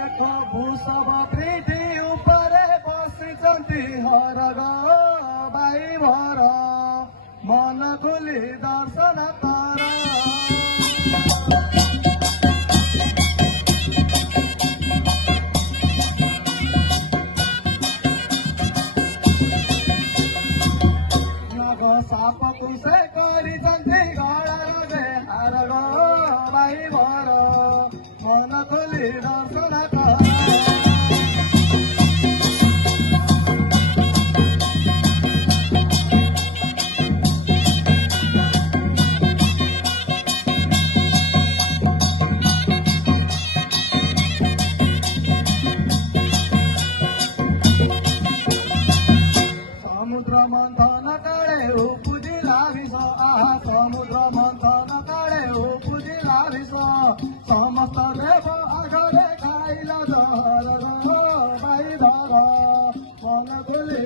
ଦେଖ ଭୂଷବ ପ୍ରୀତି ଉପରେ ବସିଛନ୍ତି ହରଗ ବାଇ ଭର ମନ ଖୋଲି ଦର୍ଶନ କର। ସାପକୁ ସେ କରିଛନ୍ତି ଗଳାରେ ହାରଗ ବାଇ ଭର ମନ ଖୋଲି ଦର୍ଶନ କର। ସମୁଦ୍ର ମନ୍ଥନ କାଳେ ଉପୁଜିଲା ବିଷ ଆହା ସମୁଦ୍ର ମନ୍ଥନ କାଳେ ଉପୁଜିଲା ବିଷ ସମସ୍ତ ଦେବ ଆଗରେ ଖାଇଲା ଜହର ବାଇ ଧର ମନ ଖୋଲି